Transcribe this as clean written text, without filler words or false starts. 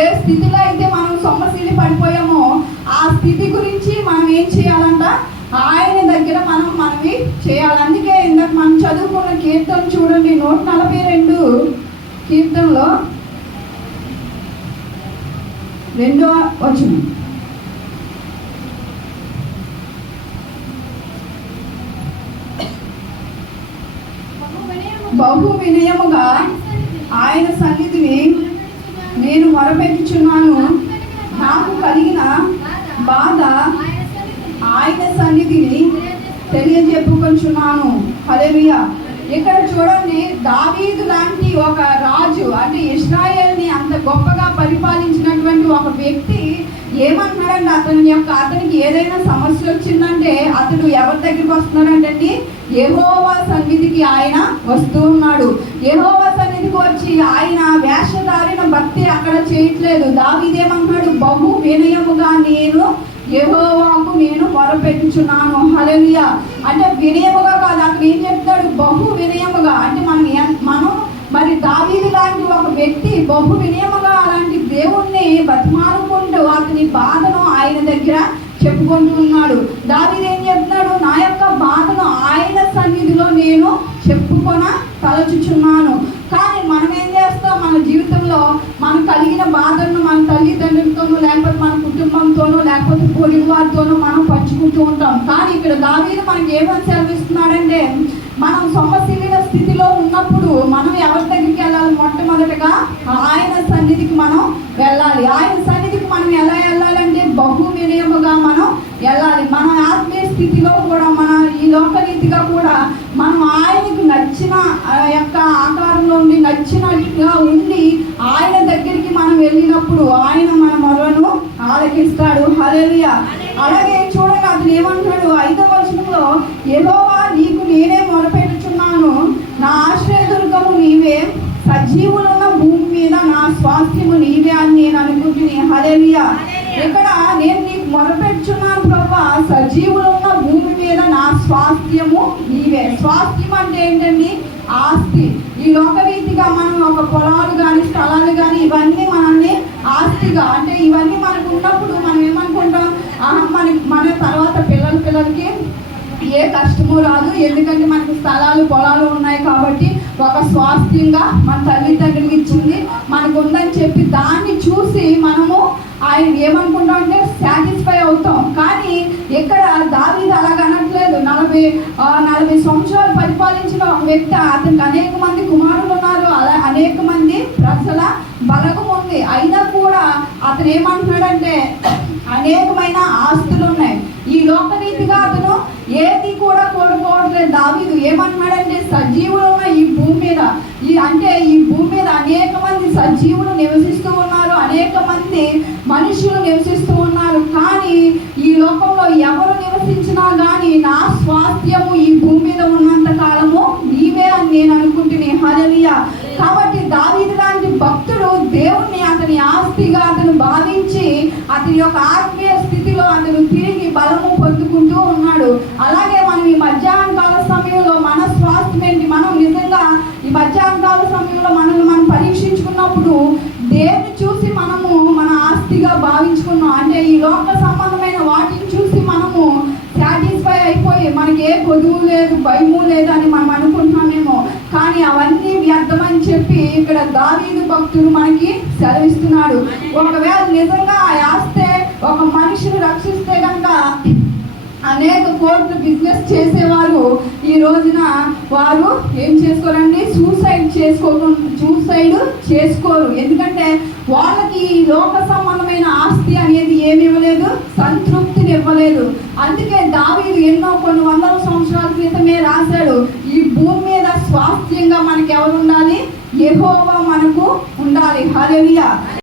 ఏ స్థితిలో అయితే మనం సొమ్మసిల్లి పడిపోయామో ఆ స్థితి గురించి మనం ఏం చేయాలంట, ఆయన దగ్గర మనవి చేయాలి. అందుకే ఇందాక మనం చదువుకున్న కీర్తన చూడండి, 142 కీర్తనలో 2వ వచనం. బహు వినయముగా ఆయన సన్నిధిని నేను మొరపెట్టుచున్నాను, నాకు కలిగిన బాధ ఆయన సన్నిధిని తెలియజెప్పుకొంచున్నాను. హల్లెలూయా. ఇక్కడ చూడండి, దావీదు లాంటి ఒక రాజు, అంటే ఇశ్రాయేల్ని అంత గొప్పగా పరిపాలించినటువంటి ఒక వ్యక్తి ఏమంటున్నాడంటే, అతనికి ఏదైనా సమస్య వచ్చిందంటే అతడు ఎవరి దగ్గరికి వస్తున్నాడంటే యెహోవా సన్నిధికి ఆయన వస్తూ ఉన్నాడు. యెహోవా సన్నిధికి వచ్చి ఆయన వేషధారిన భక్తి అక్కడ చేయట్లేదు. దావీదు ఏమంటున్నాడు, బహు వినయముగా నేను యెహోవాకు నేను మొరపెట్టుచున్నాను. హల్లెలూయా. అంటే వినయముగా కాదు, అక్కడ ఏం చెప్తాడు, బహు వినయముగా. అంటే మనం మరి దావీదు లాంటి ఒక వ్యక్తి బహు వినయముగా అలాంటి దేవుణ్ణి బతిమాలుకుంటూ అతని బాధను ఆయన దగ్గర చెప్పుకుంటూ ఉన్నాడు. దావీదు ఏం చెప్తున్నాడు, నా యొక్క బాధను ఆయన సన్నిధిలో నేను చెప్పుకొన తలచుచున్నాను. కానీ మనం ఏం చేస్తాం, మన జీవితంలో మనం కలిగిన బాధలను మన తల్లిదండ్రులతోనూ లేకపోతే మన కుటుంబంతోనూ లేకపోతే పొరుగు వారితోనూ మనం పంచుకుంటూ ఉంటాం. కానీ ఇక్కడ దావీదు మనకి ఏమని సెలవిస్తున్నాడంటే, మనం సొమ్మసిల్లిన స్థితిలో ఉన్నప్పుడు మనం ఎవరి దగ్గరికి వెళ్ళాలి, మొట్టమొదటిగా ఆయన సన్నిధికి మనం వెళ్ళాలి. ఆయన సన్నిధికి మనం ఎలా వెళ్ళాలంటే బహు వినయముగా మనం వెళ్ళాలి. మన ఆత్మీయ స్థితిలో కూడా మన ఈ లోకరీతిగా కూడా మనం ఆయనకు నచ్చిన యొక్క ఆకారంలో ఉండి నచ్చినట్టుగా ఉండి ఆయన దగ్గరికి మనం వెళ్ళినప్పుడు ఆయన మన మొరను ఆలకిస్తాడు. హల్లెలూయా. అలాగే చూడండి, అతను ఏమంటాడు 5వ వచనంలో, యెహోవా నీకు నేనే మొరపెట్టుచున్నాను, నా ఆశ్రయదుర్గము నీవే, సజీవులున్న భూమి మీద నా స్వాస్థ్యము నీవే అని నేను అనుకుంటున్నాను. హల్లెలూయా. ఇక్కడ నేను నీకు మొరపెట్టుచున్నాను ప్రభువా, సజీవులున్న భూమి మీద నా స్వాస్థ్యము నీవే. స్వాస్థ్యం అంటే ఏంటండి, ఆస్తి. ఈ లోకరీతిగా మనం ఒక పొలాలు కానీ స్థలాలు కానీ ఇవన్నీ మనల్ని ఆస్తిగా, అంటే ఇవన్నీ మనకు ఉన్నప్పుడు మనం ఏమనుకుంటాం, మన తర్వాత పిల్లలకి ఏ కష్టము రాదు, ఎందుకంటే మనకు స్థలాలు పొలాలు ఉన్నాయి కాబట్టి ఒక స్వాస్థ్యంగా మన తల్లిదండ్రులకి ఇచ్చింది మనకు ఉందని చెప్పి దాన్ని చూసి మనము ఆయన ఏమనుకుంటాం అంటే సాటిస్ఫై అవుతాం. కానీ ఇక్కడ దావీదు అలాగనట్లేదు. 40 సంవత్సరాలు పరిపాలించిన ఒక వ్యక్తి, అతనికి అనేక మంది కుమారులు ఉన్నారు, అలా అనేక మంది ప్రజల బలగం ఉంది. అయినా కూడా అతను ఏమంటున్నాడంటే అనేకమైన ఆస్తులు ఉన్నాయి. ఈ లోకరీతిగా అతను ఏది కూడా కోరుకోవట్లేదు. దావీదు ఏమంటున్నాడంటే సజీవులు ఉన్న ఈ భూమి మీద, ఈ భూమి మీద అనేక మంది సజీవులు నివసిస్తూ ఉన్నారు, అనేక మంది మనుషులు నివసిస్తూ ఉన్నారు. కానీ ఈ లోకంలో ఎవరు నివసించినా కానీ నా స్వాస్థ్యము ఈ భూమి మీద ఉన్నంత కాలము నీవే అని నేను అనుకుంటున్నాను. హల్లెలూయా. కాబట్టి దావీదు లాంటి భక్తుడు దేవుణ్ణి అతని ఆస్తిగా అతను భావించి అతని యొక్క ఆత్మీయ స్థితిలో అతను తిరిగి బలము పొందుకుంటూ ఉన్నాడు. అలాగే మనం ఈ మధ్యాహ్న కాల సమయంలో మన స్వాస్థ్యం ఏంటి, మనం నిజంగా ఈ మధ్యాహ్న కాల సమయంలో మనల్ని మనం పరీక్షించుకున్నప్పుడు దేన్ని చూసి మనము మన ఆస్తిగా భావించుకున్నాం, అంటే ఈ లోక సంబంధమైన వాటిని చూసి మనము సాటిస్ఫై అయిపోయి మనకి ఏ కొదువు లేదు భయము లేదు అని మనం అనుకుంటున్నామేమో. కానీ అవన్నీ వ్యర్థమని చెప్పి ఇక్కడ దావీదు భక్తుడు మనకి సెలవిస్తున్నాడు. ఒకవేళ నిజంగా ఆ ఆస్తే ఒక మనిషిని రక్షిస్తే కనుక అనేక కోట్లు బిజినెస్ చేసేవారు ఈ రోజున వారు ఏం చేసుకోరండి, సూసైడ్ చేసుకోరు. ఎందుకంటే వాళ్ళకి ఈ లోక సంబంధమైన ఆస్తి అనేది ఏమి ఇవ్వలేదు, సంతృప్తిని ఇవ్వలేదు. అందుకే దావీదు కొన్ని వందల సంవత్సరాల క్రితమే రాశాడు, ఈ భూమి మీద స్వాస్థ్యంగా మనకి ఎవరు ఉండాలి, యెహోవా మనకు ఉండాలి. హల్లెలూయా.